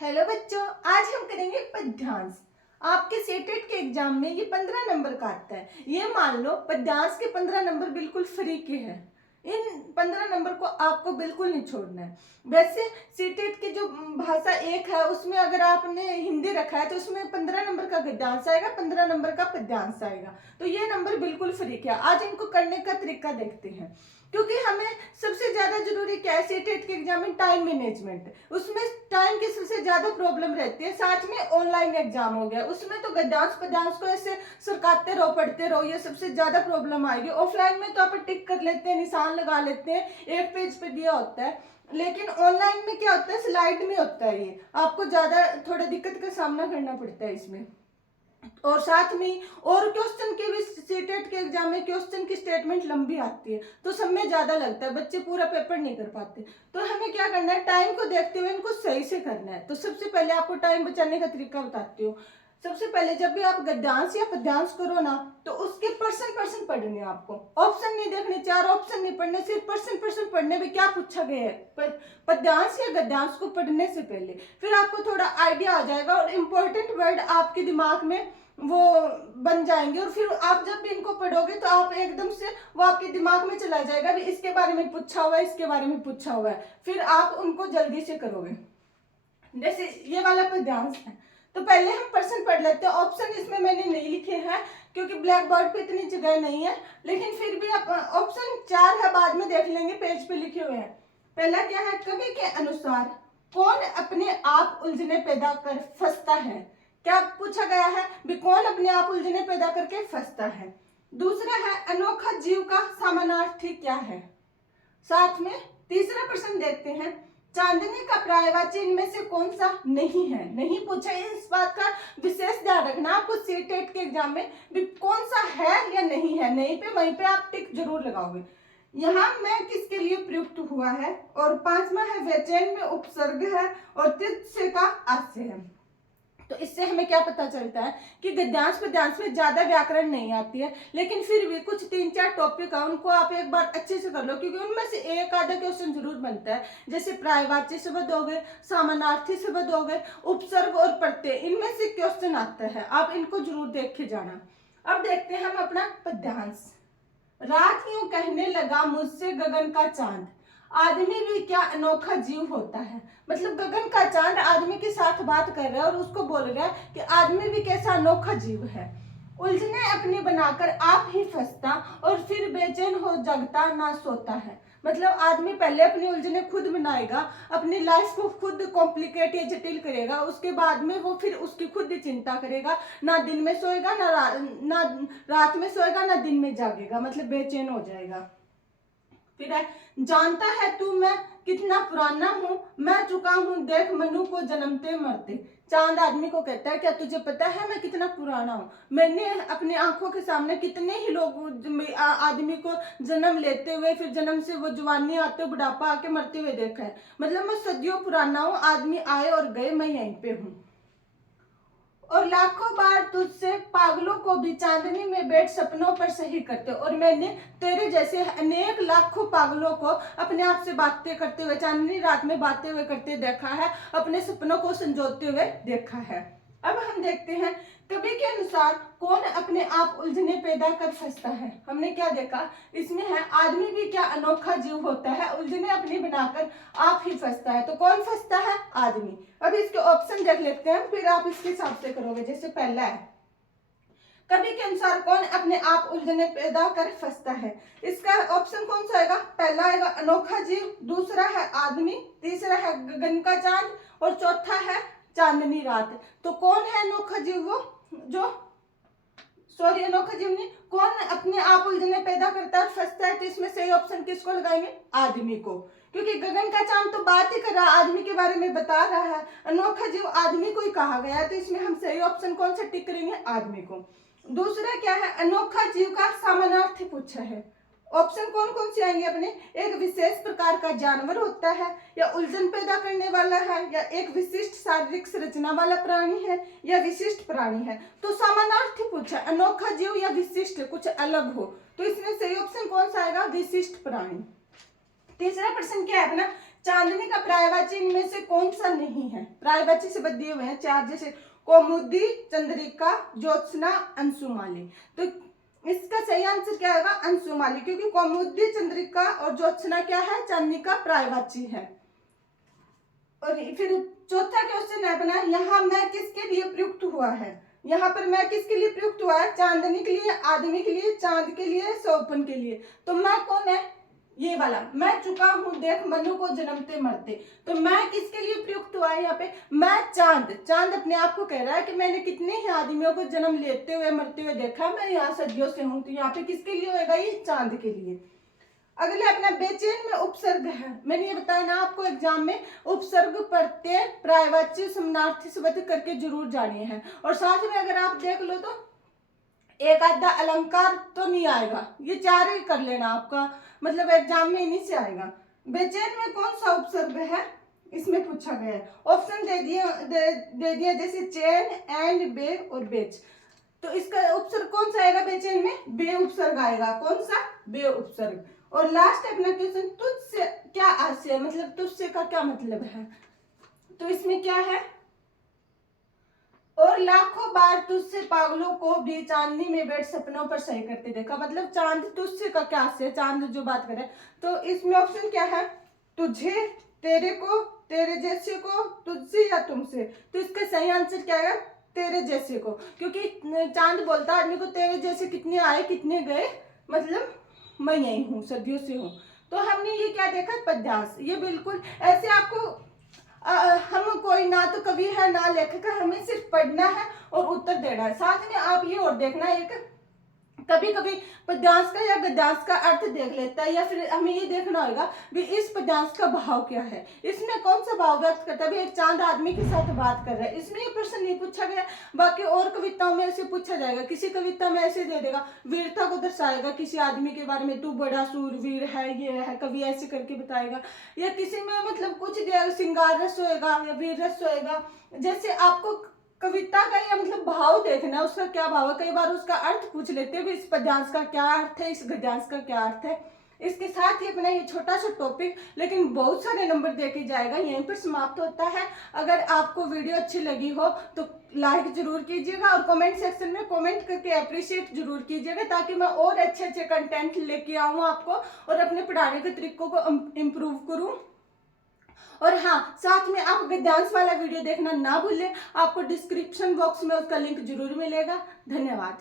Hello बच्चों, आज हम करेंगे पद्यांश। आपके सेटेट के एग्जाम में ये 15 नंबर का आता है। ये मान लो पद्यांश के 15 नंबर बिल्कुल फ्री के हैं। इन 15 नंबर को आपको बिल्कुल नहीं छोड़ना है। वैसे सीटेट की जो भाषा एक है उसमें अगर आपने हिंदी रखा है तो उसमें 15 नंबर का गद्यांश आएगा, 15 नंबर का पद्यांश आएगा। तो ये नंबर बिल्कुल फ्री के। आज इनको करने का तरीका देखते हैं, क्योंकि हमें सबसे ज्यादा जरूरी क्या है सीटेट के एग्जाम में, टाइम मैनेजमेंट। उसमें टाइम की सबसे ज्यादा प्रॉब्लम रहती है। साथ में ऑनलाइन एग्जाम हो गया, उसमें तो गद्यांश पद्यांश को ऐसे सरकाते रहो, पढ़ते रहो, ये सबसे ज्यादा प्रॉब्लम आएगी। ऑफलाइन में तो आप टिक कर लेते हैं, निशान लगा लेते हैं, एक पेज पे दिया होता है। लेकिन ऑनलाइन में क्या होता है, स्लाइड में होता है, ये आपको ज्यादा थोड़ा दिक्कत का सामना करना पड़ता है इसमें। और साथ में और क्वेश्चन के भी सीटेट के एग्जाम में क्वेश्चन की स्टेटमेंट लंबी आती है, तो सब में ज्यादा लगता है, बच्चे पूरा पेपर नहीं कर पाते। तो हमें क्या करना है, टाइम को देखते हुए इनको सही से करना है। तो सबसे पहले आपको टाइम बचाने का तरीका बताती हूँ। सबसे पहले जब भी आप गद्यांश या पद्यांश करो ना, तो उसके पर्सन पढ़ने हैं आपको। ऑप्शन नहीं देखने, 4 ऑप्शन नहीं पढ़ने, सिर्फ पर्सन पढ़ने में क्या पूछा गया है पद्यांश या गद्यांश को पढ़ने से पहले। फिर आपको थोड़ा आइडिया आ जाएगा और इम्पोर्टेंट वर्ड आपके दिमाग में वो बन जाएंगे। और फिर आप जब भी इनको पढ़ोगे तो आप एकदम से वो आपके दिमाग में चला जाएगा, भी इसके बारे में पूछा हुआ है, इसके बारे में पूछा हुआ है। फिर आप उनको जल्दी से करोगे। जैसे ये वाला पद्यांश है, तो पहले हम पर्सन पढ़ लेते हैं। ऑप्शन इसमें मैंने नहीं लिखे हैं क्योंकि ब्लैक बोर्ड पे इतनी जगह नहीं है, लेकिन फिर भी आप ऑप्शन 4 है, बाद में देख लेंगे, पेज पे लिखे हुए हैं। पहला क्या है, कवि के अनुसार कौन अपने आप उलझने पैदा कर फंसता है। क्या पूछा गया है, भी कौन अपने आप उलझने पैदा करके फंसता है। दूसरा है, अनोखा जीव का समानार्थी क्या है। साथ में तीसरा प्रश्न देखते हैं, चांदनी का पर्यायवाची इनमें से कौन सा नहीं है। नहीं पूछा, इस बात का विशेष ध्यान रखना आपको सीटेट के एग्जाम में, भी कौन सा है या नहीं है। नहीं पे वहीं पे आप टिक जरूर लगाओगे। यहाँ मैं किसके लिए प्रयुक्त हुआ है। और 5वां है, वैचैन में उपसर्ग है और तिथ्य का आस्य है। तो इससे हमें क्या पता चलता है कि गद्यांश पद्यांश में ज्यादा व्याकरण नहीं आती है, लेकिन फिर भी कुछ 3-4 टॉपिक है, उनको आप एक बार अच्छे से कर लो, क्योंकि उनमें से एक आधा क्वेश्चन जरूर बनता है। जैसे पर्यायवाची शब्द हो गए, समानार्थी शब्द हो गए, उपसर्ग और प्रत्यय, इनमें से क्वेश्चन आता है, आप इनको जरूर देख के जाना। अब देखते हैं हम अपना पद्यांश। रात यूं कहने लगा मुझसे गगन का चांद, आदमी भी क्या अनोखा जीव होता है। मतलब गगन का चांद आदमी के साथ बात कर रहा है और उसको बोल रहा है कि आदमी भी कैसा अनोखा जीव है। उलझने अपनी बनाकर आप ही फंसता और फिर बेचैन हो जगता ना सोता है। मतलब आदमी पहले अपनी उलझने खुद बनाएगा, अपनी लाइफ को खुद कॉम्प्लिकेट या जटिल करेगा, उसके बाद में वो फिर उसकी खुद चिंता करेगा। ना दिन में सोएगा, ना रात में सोएगा, ना दिन में जागेगा, मतलब बेचैन हो जाएगा। फिर है, जानता है तू मैं कितना पुराना हूँ, मैं चुका हूँ देख मनु को जन्मते मरते। चांद आदमी को कहता है, क्या तुझे पता है मैं कितना पुराना हूँ। मैंने अपनी आंखों के सामने कितने ही लोग आदमी को जन्म लेते हुए, फिर जन्म से वो जवानी आते हुए बुढ़ापा आके मरते हुए देखा है। मतलब मैं सदियों पुराना हूँ, आदमी आए और गए, मैं यहीं पे हूँ। और लाखों बार तुझसे पागलों को भी चांदनी में बैठ सपनों पर सही करते। और मैंने तेरे जैसे अनेक लाखों पागलों को अपने आप से बातें करते हुए, चांदनी रात में बातें हुए करते देखा है, अपने सपनों को संजोते हुए देखा है। अब हम देखते हैं, कवि के अनुसार कौन अपने आप उलझने पैदा कर फंसता है। हमने क्या देखा, इसमें है आदमी भी क्या अनोखा जीव होता है, उलझने अपनी बनाकर आप ही फंसता है। तो कौन फंसता है, आदमी। अब इसके ऑप्शन देख लेते हैं, फिर आप इसके हिसाब से करोगे। जैसे पहला है, कवि के अनुसार कौन अपने आप उलझने पैदा कर फंसता है। इसका ऑप्शन कौन सा आएगा, पहला आएगा अनोखा जीव, दूसरा है आदमी, तीसरा है गगन का चांद और चौथा है चांदनी रात। तो कौन है अनोखा जीव, वो जो अनोखा जीव नहीं, कौन अपने आप उलझने पैदा करता है और फंसता है। तो इसमें सही ऑप्शन किसको लगाएंगे, आदमी को, क्योंकि गगन का चांद तो बात ही कर रहा है, आदमी के बारे में बता रहा है, अनोखा जीव आदमी को ही कहा गया है। तो इसमें हम सही ऑप्शन कौन सा टिक करेंगे, आदमी को। दूसरा क्या है, अनोखा जीव का समानार्थी पूछा है। ऑप्शन कौन कौन से आएंगे अपने, एक विशेष प्रकार का जानवर होता है, या उलझन पैदा करने वाला है, या एक विशिष्ट शारीरिक संरचना वाला प्राणी है, या विशिष्ट प्राणी है। तो समानार्थी पूछा, अनोखा जीव या विशिष्ट, कुछ अलग हो। तो इसमें सही ऑप्शन कौन सा आएगा, विशिष्ट प्राणी। तीसरा प्रश्न क्या है अपना, चांदनी का पर्यायवाची इनमें से कौन सा नहीं है? पर्यायवाची शब्द दिए हुए हैं 4, जैसे कौमुदी, चंद्रिका, ज्योत्सना, अंशुमाली। तो इसका सही आंसर क्या होगा? अंशुमाली, क्योंकि कौमुदी, चंद्रिका और ज्योत्सना क्या है? चांदनी का पर्यायवाची है। और फिर चौथा क्वेश्चन है अपना, यहाँ मैं किसके लिए प्रयुक्त हुआ है? यहाँ पर मैं किसके लिए प्रयुक्त हुआ है? चांदनी के लिए, आदमी के लिए, चांद के लिए, सौपन के लिए। तो मैं कौन है? ये वाला, मैं चुका हूं देख मनु को जन्मते मरते। तो मैं किसके लिए प्रयुक्त हुआ है यहाँ पे? मैं चांद। चांद अपने आप को कह रहा है कि मैंने कितने ही आदमियों को जन्म लेते हुए मरते हुए देखा, मैं यहाँ सदियों से हूं। तो यहाँ पे किसके लिए होगा? ये चांद के लिए। अगले अपना बेचैन में उपसर्ग है। मैंने ये बताया ना आपको एग्जाम में, उपसर्ग, प्रत्यय, पर्यायवाची, समानार्थी शब्द करके जरूर जानिए हैं। और साथ में अगर आप देख लो तो एक आधा अलंकार तो नहीं आएगा, ये 4 ही कर लेना, आपका मतलब एग्जाम में इन्हीं से आएगा। बेचैन में कौन सा उपसर्ग है? इसमें पूछा गया है। ऑप्शन दे दिया जैसे चैन, एंड, बे और बेच। तो इसका उपसर्ग कौन सा आएगा? बेचैन में बे उपसर्ग आएगा। कौन सा? बे उपसर्ग। और लास्ट अपना क्वेश्चन, तुझसे क्या आशय है? मतलब तुझसे का क्या मतलब है? तो इसमें क्या है? और लाखों बार तुझसे पागलों को भी चांदनी में बैठ सपनों पर सही करते देखा। मतलब चांद, तुझसे का क्या आशय? चांद जो बात करे। तो इसमें ऑप्शन क्या है? तुझे, तेरे को, तेरे जैसे को, तुझसे या तुमसे। तो इसका सही आंसर क्या है? तेरे जैसे को, क्योंकि चांद बोलता है आदमी को तेरे जैसे कितने आए कितने गए, मतलब मैं यही हूँ, सदियों से हूँ। तो हमने ये क्या देखा? पद्यांश। ये बिल्कुल ऐसे आपको हम कोई ना तो कवि है ना लेखक है, हमें सिर्फ पढ़ना है और उत्तर देना है। साथ में आप ये और देखना, एक कभी कभी पद्यांश का या गद्यांश का अर्थ देख लेता है, या फिर हमें ये देखना होगा भी इस पद्यांश का भाव क्या है, इसमें कौन सा भाव व्यक्त करता है। एक चांद आदमी के साथ बात कर रहा है, इसमें ये प्रश्न नहीं पूछा गया। बाकी और कविताओं में ऐसे पूछा जाएगा, किसी कविता में ऐसे दे देगा, वीरता को दर्शाएगा किसी आदमी के बारे में, तू बड़ा सूरवीर है, ये है, कवि ऐसे करके बताएगा। या किसी में मतलब कुछ देगा, श्रृंगार रस होएगा या वीर रस होएगा। जैसे आपको कविता का या मतलब भाव देखना है, उसका क्या भाव है। कई बार उसका अर्थ पूछ लेते हैं, इस पद्यांश का क्या अर्थ है, इस गद्यांश का क्या अर्थ है। इसके साथ ही अपना ये छोटा सा टॉपिक, लेकिन बहुत सारे नंबर देके जाएगा, यहीं पर समाप्त होता है। अगर आपको वीडियो अच्छी लगी हो तो लाइक जरूर कीजिएगा और कमेंट सेक्शन में कमेंट करके अप्रिशिएट जरूर कीजिएगा, ताकि मैं और अच्छे अच्छे कंटेंट लेके आऊँ आपको और अपने पढ़ाने के तरीकों को इम्प्रूव करूँ। और हाँ, साथ में आप गद्यांश वाला वीडियो देखना ना भूलें, आपको डिस्क्रिप्शन बॉक्स में उसका लिंक जरूर मिलेगा। धन्यवाद।